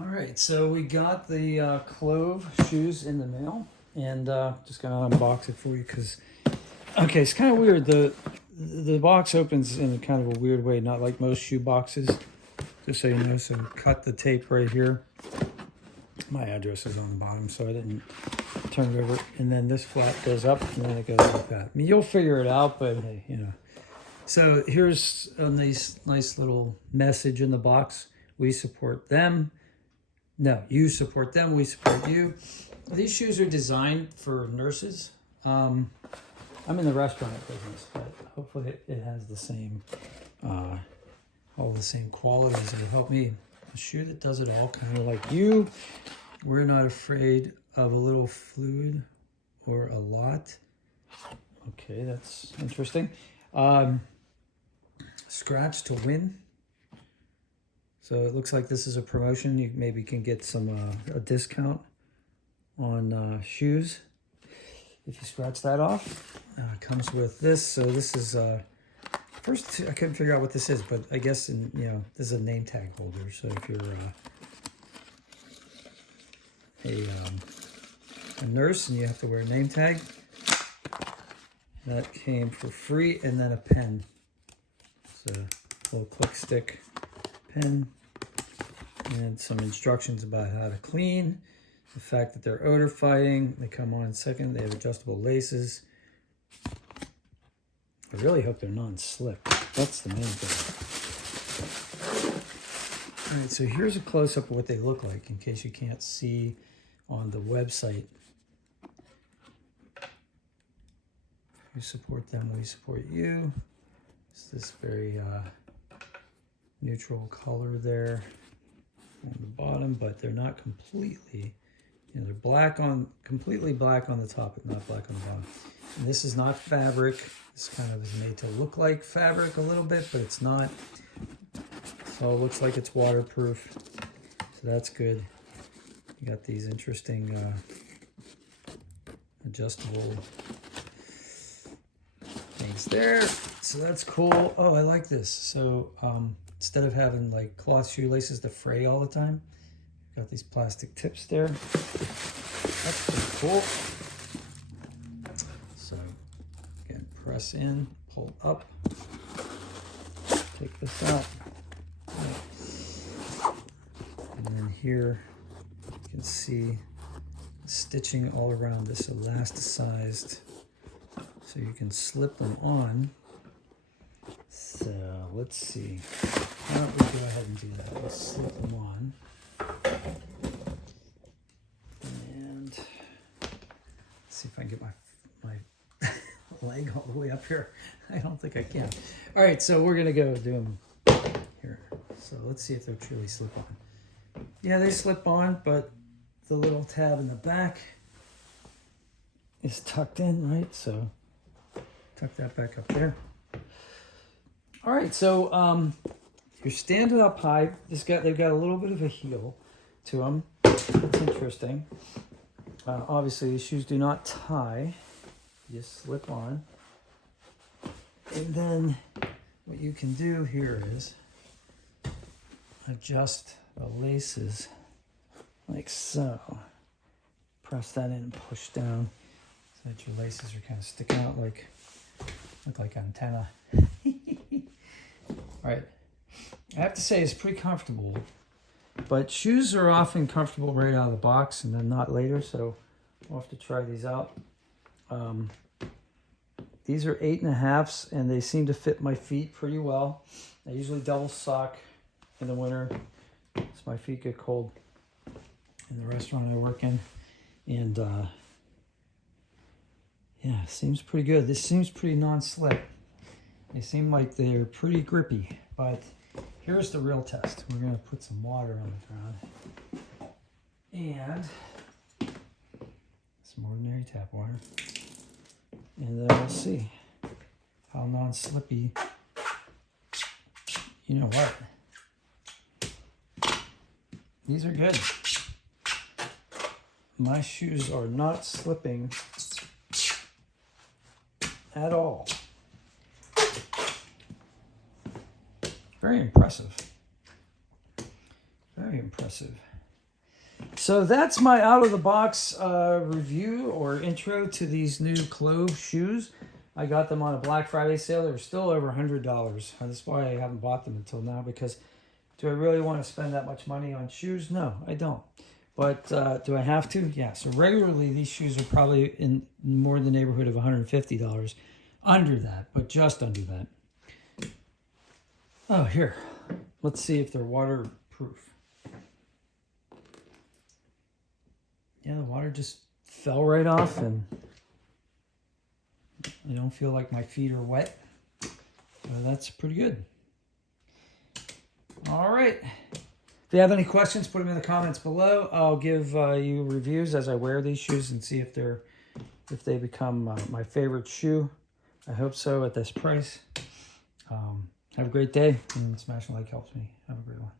All right, so we got the Clove shoes in the mail, and just gonna unbox it for you because, okay, it's kind of weird. The box opens in a kind of a weird way, not like most shoe boxes. Just so you know, so cut the tape right here. My address is on the bottom, so I didn't turn it over. And then this flap goes up, and then it goes like that. I mean, you'll figure it out, but hey, you know. So here's a nice little message in the box. We support them. No, you support them, we support you. These shoes are designed for nurses. I'm in the restaurant business, but hopefully it has the same, all the same qualities that help me. A shoe that does it all, kind of like you. We're not afraid of a little fluid or a lot. Okay, that's interesting. Scratch to win. So it looks like this is a promotion. You maybe can get some a discount on shoes if you scratch that off. Comes with this. So this is first I couldn't figure out what this is, but I guess this is a name tag holder. So if you're a nurse and you have to wear a name tag, that came for free, and then a pen. So a little click stick pen. And some instructions about how to clean. The fact that they're odor fighting. They come on second. They have adjustable laces. I really hope they're non-slip. That's the main thing. All right, so here's a close-up of what they look like in case you can't see on the website. You support them, we support you. It's this very neutral color there on the bottom, but they're not completely, they're completely black on the top, but not black on the bottom. And this is not fabric. This kind of is made to look like fabric a little bit, but it's not. So it looks like it's waterproof, so that's good. You got these interesting adjustable things there, so that's cool. Oh, I like this. So instead of having like cloth shoelaces to fray all the time, got these plastic tips there. That's pretty cool. So again, press in, pull up, take this out. And then here you can see stitching all around this elasticized, so you can slip them on. So let's see. Why don't we go ahead and do that? Let's slip them on. And let's see if I can get my leg all the way up here. I don't think I can. All right, so we're gonna go do them here. So let's see if they'll truly slip on. Yeah, they slip on, but the little tab in the back is tucked in, right? So tuck that back up there. All right, so you're standing up high. They've got a little bit of a heel to them. That's interesting. Obviously, these shoes do not tie. You just slip on. And then what you can do here is adjust the laces like so. Press that in and push down so that your laces are kind of sticking out look like antenna. All right, I have to say it's pretty comfortable, but shoes are often comfortable right out of the box and then not later, so we'll have to try these out. These are 8.5s, and they seem to fit my feet pretty well. I usually double sock in the winter, so my feet get cold in the restaurant I work in, and yeah, seems pretty good. This seems pretty non-slip. They seem like they're pretty grippy, but here's the real test. We're gonna put some water on the ground and some ordinary tap water, and then we'll see how non-slippy. You know what? These are good. My shoes are not slipping at all. Very impressive. Very impressive. So that's my out-of-the-box review or intro to these new Clove shoes. I got them on a Black Friday sale. They were still over $100. That's why I haven't bought them until now, because do I really want to spend that much money on shoes? No, I don't. But do I have to? Yeah. So regularly, these shoes are probably in more in the neighborhood of $150. Under that, but just under that. Oh, here. Let's see if they're waterproof. Yeah, the water just fell right off, and I don't feel like my feet are wet. So that's pretty good. All right. If you have any questions, put them in the comments below. I'll give you reviews as I wear these shoes and see if they become my favorite shoe. I hope so at this price. Have a great day, and smashing like helps me. Have a great one.